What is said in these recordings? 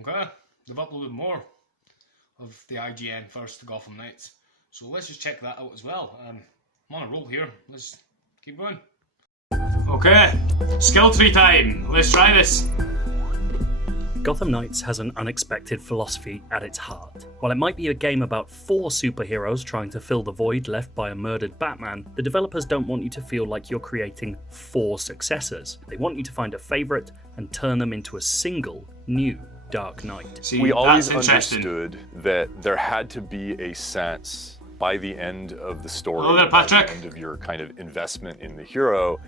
Okay, they've uploaded more of the IGN first Gotham Knights. So let's just check that out as well. I'm on a roll here. Let's keep going. Okay, skill tree time. Let's try this. Gotham Knights has an unexpected philosophy at its heart. While it might be a game about 4 superheroes trying to fill the void left by a murdered Batman, the developers don't want you to feel like you're creating 4 successors. They want you to find a favourite and turn them into a single, new Dark Knight. See, we always understood that there had to be a sense by the end of the story, by the end of your kind of investment in the hero,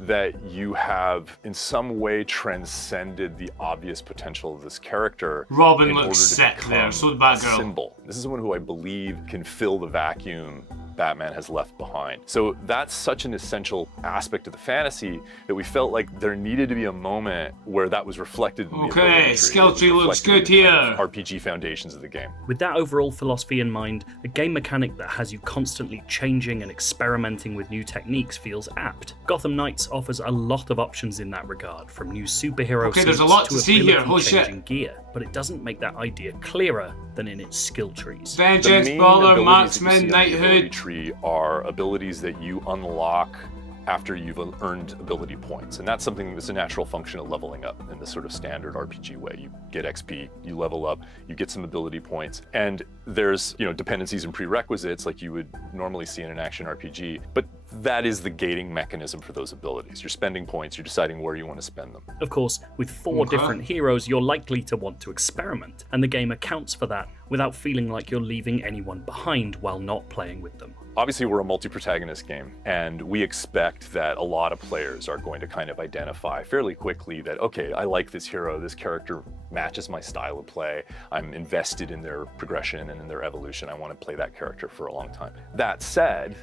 that you have in some way transcended the obvious potential of this character. Robin looks sick there, so the Batgirl. Symbol. This is someone who I believe can fill the vacuum Batman has left behind. So that's such an essential aspect of the fantasy that we felt like there needed to be a moment where that was reflected in the ability tree. Skill tree looks good here. RPG foundations of the game. With that overall philosophy in mind, a game mechanic that has you constantly changing and experimenting with new techniques feels apt. Gotham Knights offers a lot of options in that regard, from new superhero suits there's a lot to see here. ability changing gear, but it doesn't make that idea clearer than in its skill trees. Vengeance, Brawler, Marksman, Knighthood. Tree are abilities that you unlock after you've earned ability points, and that's something that's a natural function of leveling up in the sort of standard RPG way. You get XP, you level up, you get some ability points, and there's dependencies and prerequisites like you would normally see in an action RPG, but that is the gating mechanism for those abilities. You're spending points, you're deciding where you want to spend them. Of course, with 4 different heroes, you're likely to want to experiment, and the game accounts for that without feeling like you're leaving anyone behind while not playing with them. Obviously, we're a multi-protagonist game, and we expect that a lot of players are going to kind of identify fairly quickly that, okay, I like this hero, this character matches my style of play, I'm invested in their progression and in their evolution, I want to play that character for a long time. That said,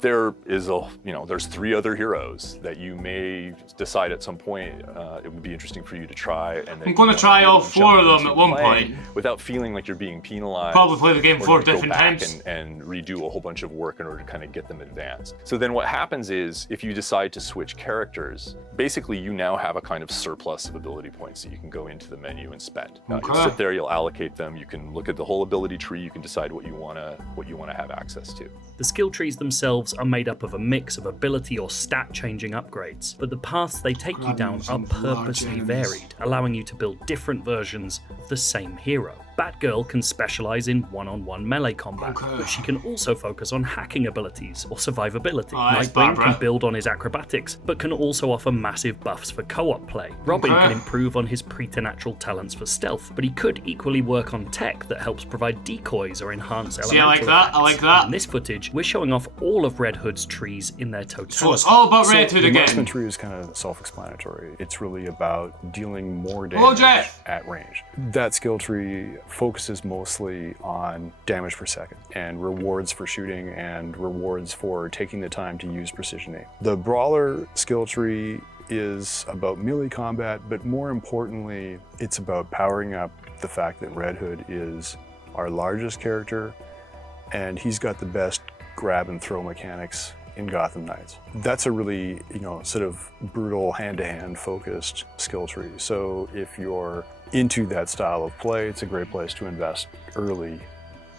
there's 3 other heroes that you may decide at some point it would be interesting for you to try. And I'm going to try all 4 of them at one point. Without feeling like you're being penalized. Probably play the game 4 different times. And redo a whole bunch of work in order to kind of get them advanced. So then what happens is, if you decide to switch characters, basically you now have a kind of surplus of ability points that you can go into the menu and spend. You'll sit there, you'll allocate them, you can look at the whole ability tree, you can decide what you want to have access to. The skill trees themselves are made up of a mix of ability or stat changing upgrades, but the paths they take you down are purposely varied, allowing you to build different versions of the same hero. Batgirl can specialise in one-on-one melee combat, but she can also focus on hacking abilities or survivability. Nightwing can build on his acrobatics, but can also offer massive buffs for co-op play. Robin can improve on his preternatural talents for stealth, but he could equally work on tech that helps provide decoys or enhance elemental effects. I like that. In this footage, we're showing off all of Red Hood's trees in their totality. So it's all about Red Hood again. The marksman tree is kind of self-explanatory. It's really about dealing more damage at range. That skill tree focuses mostly on damage per second and rewards for shooting and rewards for taking the time to use precision aim. The brawler skill tree is about melee combat, but more importantly, it's about powering up the fact that Red Hood is our largest character and he's got the best grab and throw mechanics in Gotham Knights. That's a really, sort of brutal hand-to-hand focused skill tree. So if you're into that style of play, it's a great place to invest early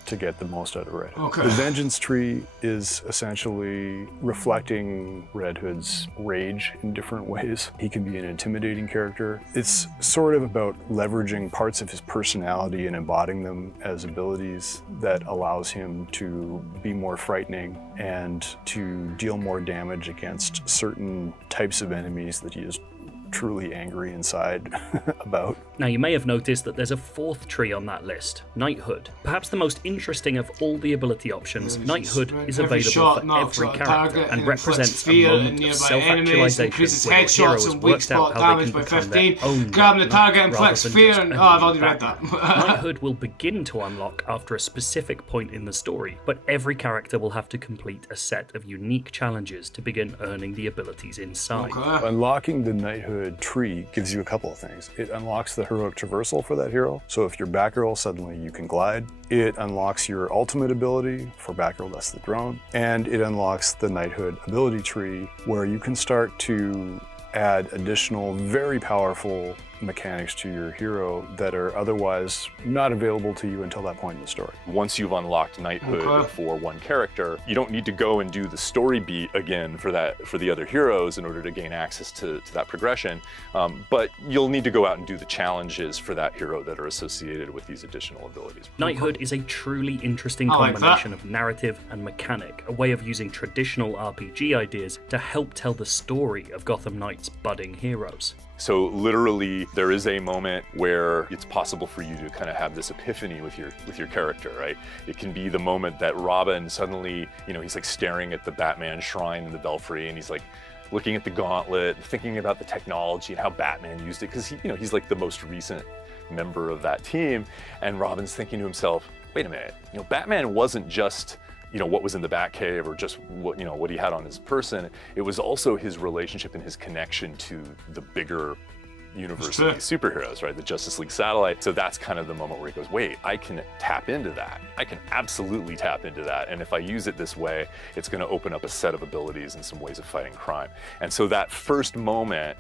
to get the most out of Red Hood. The Vengeance tree is essentially reflecting Red Hood's rage in different ways. He can be an intimidating character. It's sort of about leveraging parts of his personality and embodying them as abilities that allows him to be more frightening and to deal more damage against certain types of enemies that he is truly angry inside about. Now, you may have noticed that there's a 4th tree on that list, Knighthood. Perhaps the most interesting of all the ability options, Knighthood is available for every character and represents a moment of self-actualization where your hero has worked out how they can become their own grabbing the target rather inflicts than fear just and... a Oh, I've new already read that. Knighthood will begin to unlock after a specific point in the story, but every character will have to complete a set of unique challenges to begin earning the abilities inside. Unlocking the Knighthood tree gives you a couple of things. It unlocks the heroic traversal for that hero. So if you're Batgirl, suddenly you can glide. It unlocks your ultimate ability. For Batgirl, that's the drone. And it unlocks the Knighthood ability tree, where you can start to add additional, very powerful mechanics to your hero that are otherwise not available to you until that point in the story. Once you've unlocked knighthood for one character, you don't need to go and do the story beat again for the other heroes in order to gain access to that progression, but you'll need to go out and do the challenges for that hero that are associated with these additional abilities. Knighthood is a truly interesting combination of narrative and mechanic, a way of using traditional RPG ideas to help tell the story of Gotham Knights' budding heroes. So literally, there is a moment where it's possible for you to kind of have this epiphany with your character, right? It can be the moment that Robin suddenly, he's like staring at the Batman shrine in the Belfry, and he's like looking at the gauntlet, thinking about the technology and how Batman used it, because he's like the most recent member of that team, and Robin's thinking to himself, wait a minute, Batman wasn't just what was in the Batcave or just what he had on his person. It was also his relationship and his connection to the bigger universe of these superheroes, right? The Justice League satellite. So that's kind of the moment where he goes, wait, I can tap into that. I can absolutely tap into that. And if I use it this way, it's going to open up a set of abilities and some ways of fighting crime. And so that first moment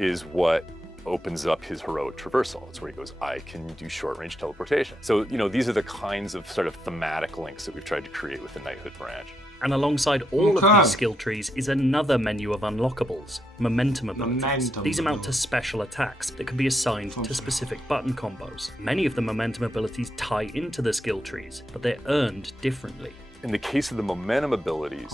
is what opens up his heroic traversal. It's where he goes, I can do short-range teleportation. So, these are the kinds of sort of thematic links that we've tried to create with the Knighthood branch. And alongside all of these skill trees is another menu of unlockables, momentum abilities. These amount to special attacks that can be assigned to specific button combos. Many of the momentum abilities tie into the skill trees, but they're earned differently. In the case of the momentum abilities,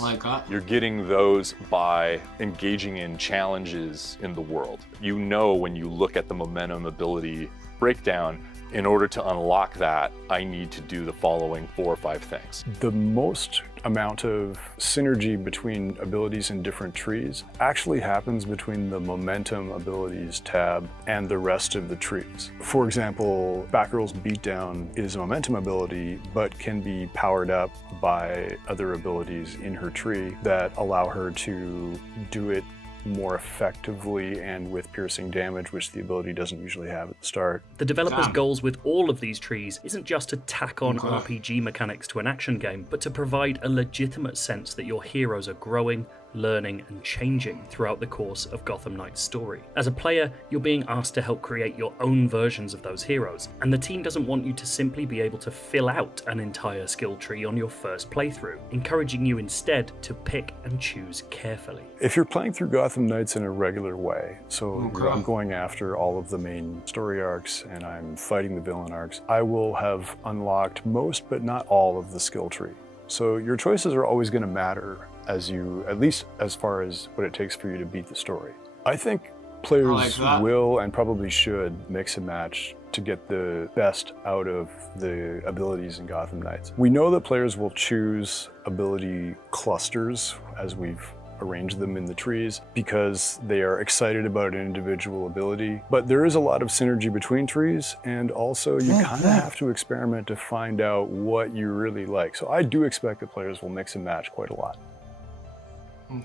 you're getting those by engaging in challenges in the world. When you look at the momentum ability breakdown, in order to unlock that, I need to do the following 4 or 5 things. The most amount of synergy between abilities in different trees actually happens between the momentum abilities tab and the rest of the trees. For example, Batgirl's Beatdown is a momentum ability, but can be powered up by other abilities in her tree that allow her to do it more effectively and with piercing damage, which the ability doesn't usually have at the start. The developers' goals with all of these trees isn't just to tack on RPG mechanics to an action game, but to provide a legitimate sense that your heroes are growing, learning and changing throughout the course of Gotham Knight's story. As a player, you're being asked to help create your own versions of those heroes, and the team doesn't want you to simply be able to fill out an entire skill tree on your first playthrough, encouraging you instead to pick and choose carefully. If you're playing through Gotham Knights in a regular way, so I'm going after all of the main story arcs and I'm fighting the villain arcs, I will have unlocked most but not all of the skill tree. So your choices are always going to matter at least as far as what it takes for you to beat the story. I think players will and probably should mix and match to get the best out of the abilities in Gotham Knights. We know that players will choose ability clusters as we've arranged them in the trees because they are excited about an individual ability. But there is a lot of synergy between trees, and also you kind of have to experiment to find out what you really like. So I do expect that players will mix and match quite a lot.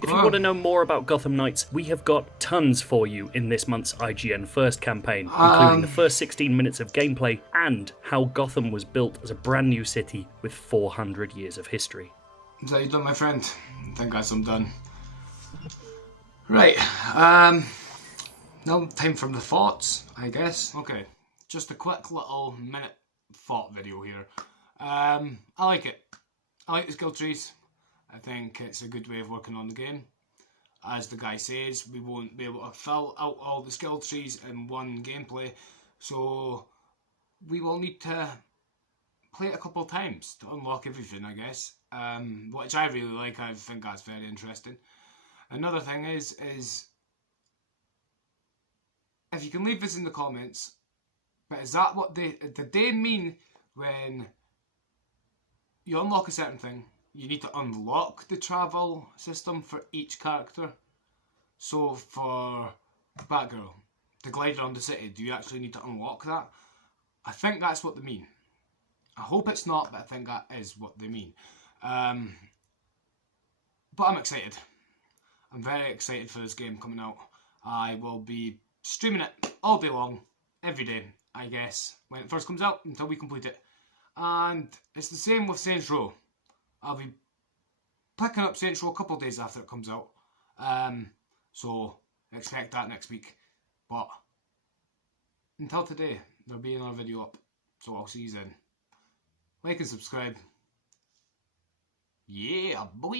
If you want to know more about Gotham Knights, we have got tons for you in this month's IGN First campaign, including the first 16 minutes of gameplay and how Gotham was built as a brand new city with 400 years of history. Is that you done, my friend? I think I'm done. Right, now time for the thoughts, I guess. Okay, just a quick little minute thought video here. I like it. I like the skill trees. I think it's a good way of working on the game. As the guy says, we won't be able to fill out all the skill trees in one gameplay, so we will need to play it a couple of times to unlock everything, I guess. Which I really like. I think that's very interesting. Another thing is if you can leave this in the comments, but is that what did they mean when you unlock a certain thing? You need to unlock the travel system for each character. So for Batgirl, the glide around the city, do you actually need to unlock that? I think that's what they mean. I hope it's not, but I think that is what they mean. But I'm excited. I'm very excited for this game coming out. I will be streaming it all day long, every day, I guess, when it first comes out, until we complete it. And it's the same with Saints Row. I'll be picking up Saints Row a couple of days after it comes out. So expect that next week. But until today, there'll be another video up. So I'll see you then. Like and subscribe. Yeah, boy!